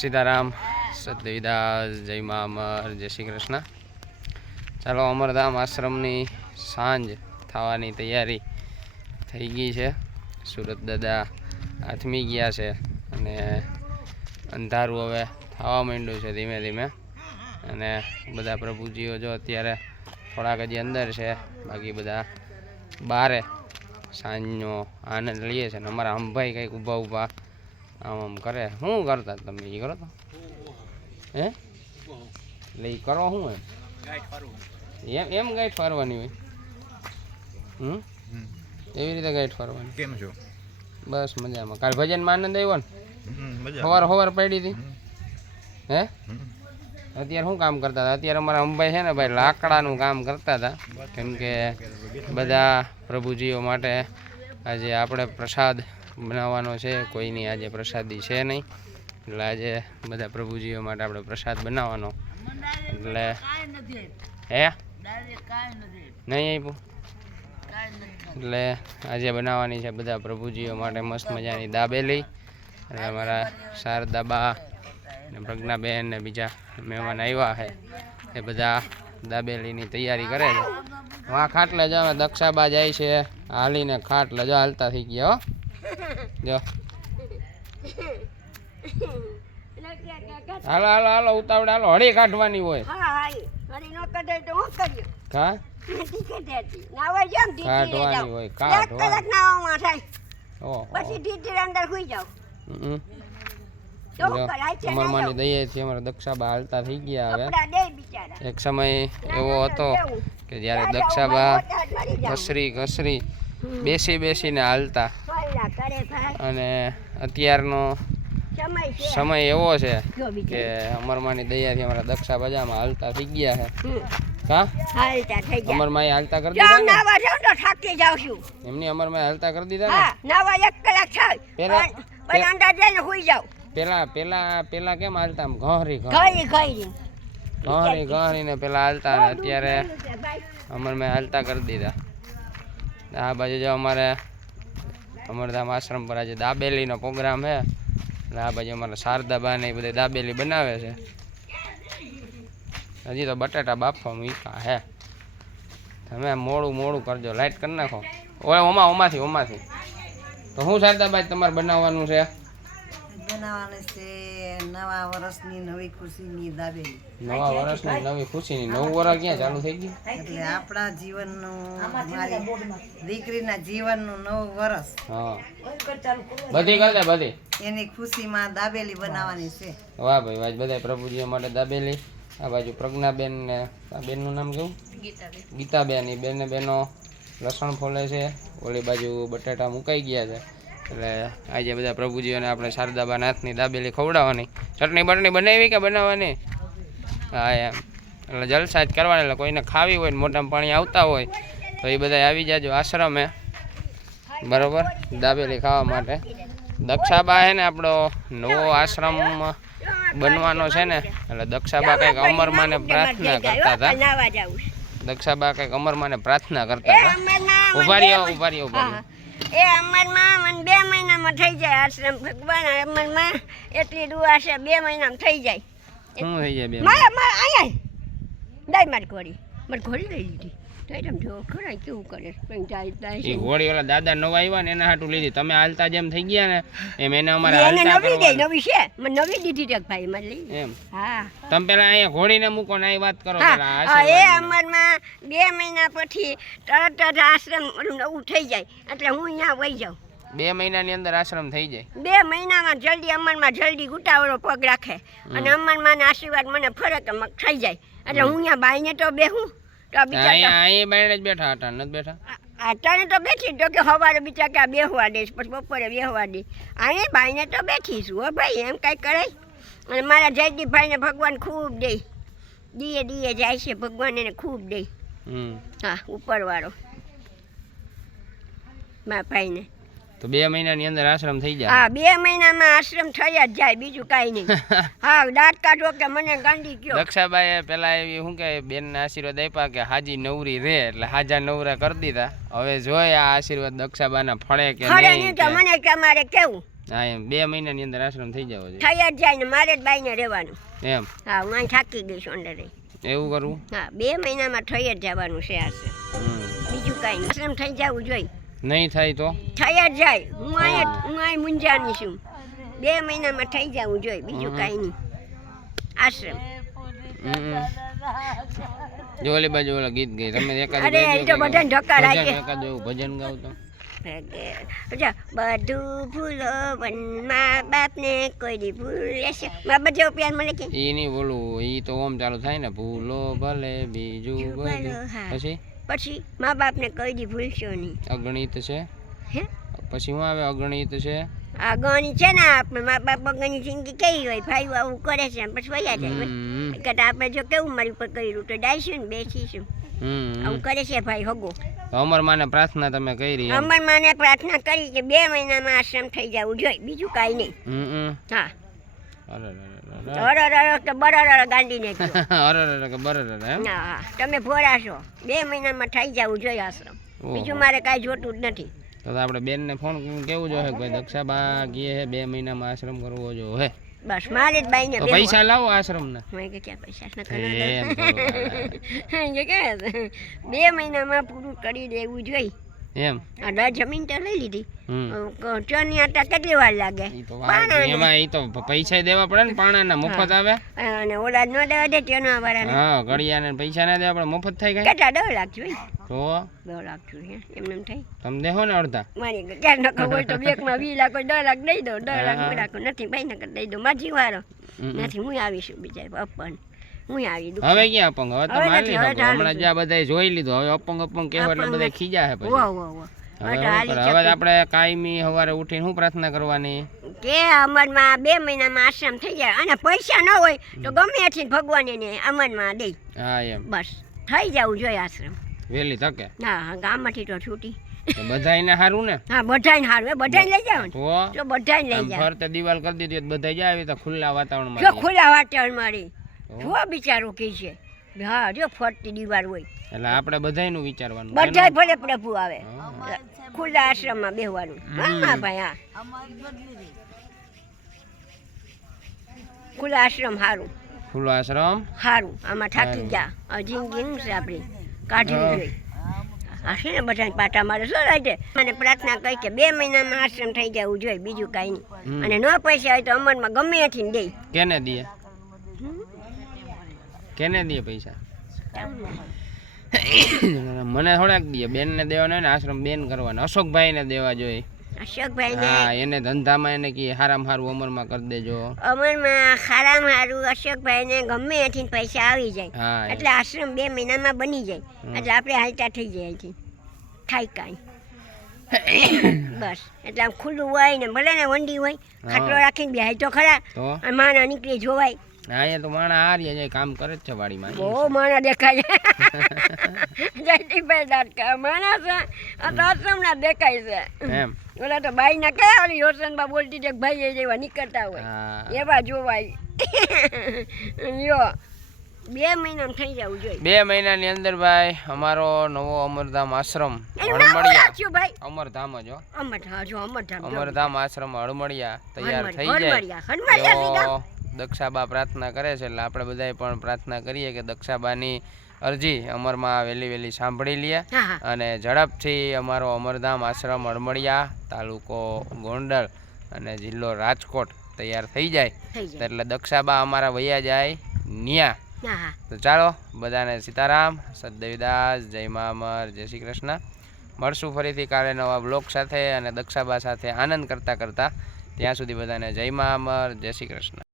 સીતારામ, સતવિદાસ, જય મા અમર, જય શ્રી કૃષ્ણ. ચાલો, અમરધામ આશ્રમની સાંજ થવાની તૈયારી થઈ ગઈ છે. સુરત દાદા આથમી ગયા છે અને અંધારું હવે થવા માંડ્યું છે ધીમે ધીમે. અને બધા પ્રભુજીઓ જો અત્યારે થોડાક હજી અંદર છે, બાકી બધા બારે સાંજનો આનંદ લઈએ છે. અને અમારા અંભાઈ કંઈક ઊભા ઊભા આમ કરે. શું કરતા તમે? એ કરો તો હે એટલે એ કરો શું એમ એમ ગાઈડ ફરવાની હોય? એવી રીતે ગાઈડ ફરવાની. કેમ છો? બસ મજામાં. કાલ ભજનમાં આનંદ આવ્યો ને? સવાર પડી હતી હે? અત્યારે શું કામ કરતા હતા? અત્યારે અમારા અંબાઈ છે ને ભાઈ લાકડાનું કામ કરતા હતા, કેમ કે બધા પ્રભુજીઓ માટે આજે આપણે પ્રસાદ બનાવવાનો છે. કોઈની આજે પ્રસાદી છે નહીં, એટલે આજે બધા પ્રભુજીઓ માટે આપણે પ્રસાદ બનાવવાનો. એટલે હે નહીં આપ્યું એટલે આજે બનાવવાની છે બધા પ્રભુજીઓ માટે મસ્ત મજાની દાબેલી. અને અમારા શારદાબા ને પ્રજ્ઞાબેન ને બીજા મહેમાન આવ્યા છે, એ બધા દાબેલીની તૈયારી કરે છે. વાં ખાટલે જ અમે દક્ષાબા જાય છે હાલીને, ખાટલે જો હાલતા થઈ ગયા. હો જો હાલો હાલો હાલો ઉતાવળ, હાલો હળી કાઢવાની હોય. કાઢવાની હોય, કાઢો. અમરમાની દઈએ છીએ. અમારા દક્ષાબા હાલતા થઈ ગયા. હવે એક સમય એવો હતો કે જ્યારે દક્ષાબા ઘસરી બેસીને હાલતા, અને અત્યારનો સમય એવો છે કે અમરમાની દયાથી અમારા દક્ષા બજામાં હાલતા થઈ ગયા છે. કા અમરમાએ હાલતા કરી દીધા એમની અમરમાએ હાલતા કરી દીધા પેલા કેમ હાલતા? ઘહરી ને પેલા હાલતા, ને અત્યારે અમરમાએ હાલતા કરી દીધા. આ બાજુ જો અમારે અમરધામ આશ્રમ પર આજે દાબેલીનો પ્રોગ્રામ છે. અને આ બાજુ અમારા શારદાબા ને એ બધા દાબેલી બનાવે છે. હજી તો બટાટા બાફવા મૂકા હે. તમે મોડું કરજો, લાઈટ કરી નાખો. ઓય ઓમાંથી તો શું શારદાબા તમારે બનાવવાનું છે? બનાવવાનું છે નવા વર્ષની નવી ખુશીની દાબેલી. નવા વર્ષની નવી ખુશીની? નવું વર્ષ ક્યાં ચાલુ થઈ ગયું? એટલે આપણા જીવનનું, મારી દીકરીના જીવનનું નવું વર્ષ. હા, બધી કરતા બધી એની ખુશીમાં દાબેલી બનાવવાની છે. વાહ ભાઈ વાહ. બધા પ્રભુજીઓ માટે દાબેલી. આ બાજુ પ્રજ્ઞાબેન ને આ બેનનું નામ કેવું? ગીતાબેન. એ બેનો લસણ ફોલે છે. ઓલી બાજુ બટાટા મુકાઈ ગયા છે. એટલે આજે બધા પ્રભુજીઓને આપણે શારદાબા નાથની દાબેલી ખવડાવવાની. ચટણી બટણી બનાવી કે બનાવવાની? હા એમ, એટલે જલસા જ કરવાની. એટલે કોઈને ખાવી હોય ને મોઢામાં પાણી આવતા હોય તો એ બધા આવી જાજો આશ્રમે, બરાબર, દાબેલી ખાવા માટે. દક્ષાબા છે ને આપણો નવો આશ્રમ બનવાનો છે ને, એટલે દક્ષાબા કંઈક અમરમાને પ્રાર્થના કરતા હતા. દક્ષાબા કંઈક અમરમાને પ્રાર્થના કરતા હતા. ઉભા રહ્યો. એ અમરમાં મને 2 મહિનામાં થઈ જાય આશ્રમ. ભગવાન અમરમાં એટલી દુઆ છે, 2 મહિનામાં થઈ જાય. શું થઈ જાય? 2 અહીંયા દાઈ મારી ઘોડી લઈ લીધી. કેવું કરે ઘોડી ઓલા દાદા નવા આવ્યા ને એના હાટું લીધી. તમે હાલતા જેમ થઈ ગયા ને એમ એને અમારે નવી છે, મને નવી દીધી ભાઈ મને લઈ એમ. હા, તમે પેલા અહીંયા ઘોડીને મૂકો ને અહીં વાત કરો. એ અમરમાં 2 મહિના પછી તરત જ આશ્રમ નવું થઈ જાય, એટલે હું અહીંયા વહી જાઉં. 2 મહિનાની અંદર આશ્રમ થઈ જાય? 2 મહિનામાં જલ્દી અમરમાં જલ્દી ગુટાવડો પગ રાખે, અને અમરમાં આશીર્વાદ મને ફરક થઈ જાય. એટલે હું અહીંયા બાઈને તો બેહું. બેઠા અટાણે તો બેઠી તો કે સવારે બીજા કે બેહવા દઈશ, પછી બપોરે બેહવા દઈશ. અહીંયા ભાઈને તો બેઠી છું. હો ભાઈ, એમ કાંઈ કરાય? અને મારા જયદીપભાઈને ભગવાન ખૂબ દે, દીએ જાય છે ભગવાન, એને ખૂબ દે. હા, ઉપરવાળો મારા ભાઈને તો 2 મહિનાની અંદર આશ્રમ થઈ જાય. હા, 2 મહિનામાં આશ્રમ થઈ જ જાય, બીજું કાંઈ નહીં. હા, દાંત કાઢો કે મને ગાંડી કયો. દક્ષાબાઈએ પેલા એવી શું કે બેનને આશીર્વાદ આપ્યા કે હાજી નવરી રે, એટલે હાજા નવરા કરી દીધા. હવે જોઈએ આ આશીર્વાદ દક્ષાબાના ફળે કે નહીં. મને તમારે કેવું હા એમ 2 મહિનાની અંદર આશ્રમ થઈ જવો જોઈએ. થઈ જ જાય ને મારે જ બાઈને રહેવાનું. એમ હા હું અહીં થાકી ગઈ છું અંદર રહી. એવું કરવું? હા 2 મહિનામાં થઈ જ જવાનું છે આશ્રમ. બીજું કાંઈ નહીં. આશ્રમ થઈ જવું જોઈએ. નહીં થાય તો થઈ જ જાય. હું અહીં મૂંઝાની છું. 2 મહિનામાં થઈ જવું જોઈએ. બીજું કાંઈ નહીં. આશ્રમ. જો ઓલી બાજુ ઓલા ગીત ગઈ તમે એકાદ અરે એ તો બધાને ધક્કા રાખે. એકાદ એવું ભજન ગાવ તો બધું ભૂલો મા બાપને કોઈ દી ભૂલેશે. મા બાપ જેવો પ્યાર મળે કે ઈ નહીં બોલું, ઈ તો ઓમ ચાલુ થાય ને ભૂલો ભલે બીજું બધું. પછી પછી મા બાપને કોઈ દી ભૂલશો નહીં. અગણિત છે. હે પછી હું આવે અગણિત છે. આ ગણી છે ને આપણે મા બાપ વગરની જિંદગી કેવી હોય. ભાઈઓ આવું કરે છે અને પછી વયા જાય. કદાચ આપણે જો કેવું મારી ઉપર કર્યું તો ડાયશું ને બેસીશું. આવું કરે છે ભાઈ હગો. અમર માને પ્રાર્થના તમે કરી? અમર માને પ્રાર્થના કરી કે 2 મહિનામાં આશ્રમ થઈ જવું જોઈએ. બીજું કાંઈ નહીં. હા અરે તો બરાબર ગાંડીને હા તમે ભોળા છો. 2 મહિનામાં થઈ જવું જોઈએ આશ્રમ. બીજું મારે કાંઈ જોતું જ નથી. તો આપણે બેન ને ફોન કેવું જોઈએ ભાઈ દક્ષાબા ગયે હે 2 મહિનામાં આશ્રમ કરવો જો હે. બસ મારે જ બાઈને પૈસા લાવો આશ્રમ ના. મેં કે ક્યાં પૈસા ન કરવા 2 મહિનામાં પૂરું કરી દેવું જોઈએ. એમ આ જમીન તો લઈ લીધી. ચણની આટા કેટલી વાર લાગે? એમાં ઈ તો પૈસા દેવા પડે ને પાણાના મફત આવે. અને ઓલા ન દેવા દે તેના વાળાને. હા ઘડિયાને પૈસા ના દેવા પડે મફત થાય. કેટલા 10 લાખ જોઈએ? તો 2 લાખ જોઈએ એમને એમ થાય. તમે દેહો ને અડધા. મારી ક્યાં નકર હોય તો બેંકમાં 20 લાખ 10 લાખ દઈ દો. 10 લાખ 2 લાખ નથી ભાઈ નકર દઈ દો. માજી વાળો નથી. હું આવીશું બીજા અપન. હું આવી દઉં. હવે ક્યાં અપંગ? હવે તો માલી હમણાં જ્યાં બધાય જોઈ લીધું. હવે અપંગ કહેવા એટલે બધા ખીજા હે પછી. હવે આપણે કાયમી સવારે ઉઠીને શું પ્રાર્થના કરવાની કે અમરમાં 2 મહિનામાં આશ્રમ થઈ જાય અને પૈસા ન હોય તો ગમે ત્યાંથી ભગવાન એને અમરમાં દે. હા એમ બસ થઈ જવું જોઈએ આશ્રમ વહેલી તકે. હા ગામમાંથી તો છૂટી. બધાયને સારું ને? હા બધાયને સારું. બધાને લઈ જાવ તો બધાને લઈ જાવ. ફરતે દિવાલ કરી દીધી બધા જાય તો ખુલ્લા વાતાવરણમાં. જો ખુલ્લા વાતાવરણમાં રહી જો બિચારો કે છે. હા જો ફરતી દિવાલ હોય એટલે આપણે બધાયનું વિચારવાનું. બધાય ભલે પ્રભુ આવે. ખુલ્લા આશ્રમમાં બેહવાનું. હા ભાઈ હા ખુલ્લા આશ્રમ સારું. ખુલ્લો આશ્રમ સારું. આમાં થાકી ગયા જિંદગી શું છે આપણી કાઢવી જોઈએ. હશે ને બધાને પાટા મારે શું લાગે. મને પ્રાર્થના કરી કે 2 મહિનામાં આશ્રમ થઈ જવું જોઈએ. બીજું કાંઈ નહીં. અને ન પૈસા હોય તો અમરમાં ગમે ત્યાંથી દે. કેને દે? કેને દે પૈસા? મને થોડાક દે. બેન ને દેવાના ને આશ્રમ બેન કરવાના. અશોકભાઈ ને દેવા જોઈએ. અશોકભાઈ ને હા એને ધંધામાં એને કી હારામ હારું અમરમાં કરી દેજો. અમરમાં હારામ હારું અશોકભાઈ ને ગમે ત્યાંથી પૈસા આવી જાય. હા એટલે આશ્રમ 2 મહિનામાં બની જાય. એટલે આપણે હાલતા થઈ જાય અહીંથી. થાય કાંઈ બસ એટલે આમ ખુલ્લું હોય ને ભલે ને વંડી હોય ખાટલો રાખીને બેહાય તો ખરા. અને માણા નીકળી જોવાય. હા એ તો માણા હારી જાય કામ કરે જ છે વાડીમાં. બહુ માણા દેખાય જયદીપભાઈ દાટકા માણા છે. આ તો આશ્રમના દેખાય છે એમ. ઓલા તો બાઈ ના કયા ઓલી હોસનબા બોલતી હતી ભાઈ એ જેવા નીકળતા હોય એવા જોવાય. યો 2 મહિનામાં થઈ જવું જોઈએ. 2 મહિનાની અંદર ભાઈ અમારો નવો અમરધામ આશ્રમ અમરધામ જ અમરધામ આશ્રમ હળમળિયા તૈયાર થઈ જાય. દક્ષાબા પ્રાર્થના કરે છે એટલે આપણે બધાય પણ પ્રાર્થના કરીએ કે દક્ષાબાની અરજી અમરમાં વહેલી સાંભળી લઈએ અને ઝડપથી અમારો અમરધામ આશ્રમ હળમળિયા તાલુકો ગોંડલ અને જિલ્લો રાજકોટ તૈયાર થઈ જાય એટલે દક્ષાબા અમારા વૈયા જાય ન્યા. તો ચાલો બધાને સીતારામ સદદેવીદાસ જય મા અમર જય શ્રી કૃષ્ણ. મળશું ફરીથી કાલે નવા બ્લોગ સાથે અને દક્ષાબા સાથે આનંદ કરતા ત્યાં સુધી બધાને જય મા અમર જય શ્રી કૃષ્ણ.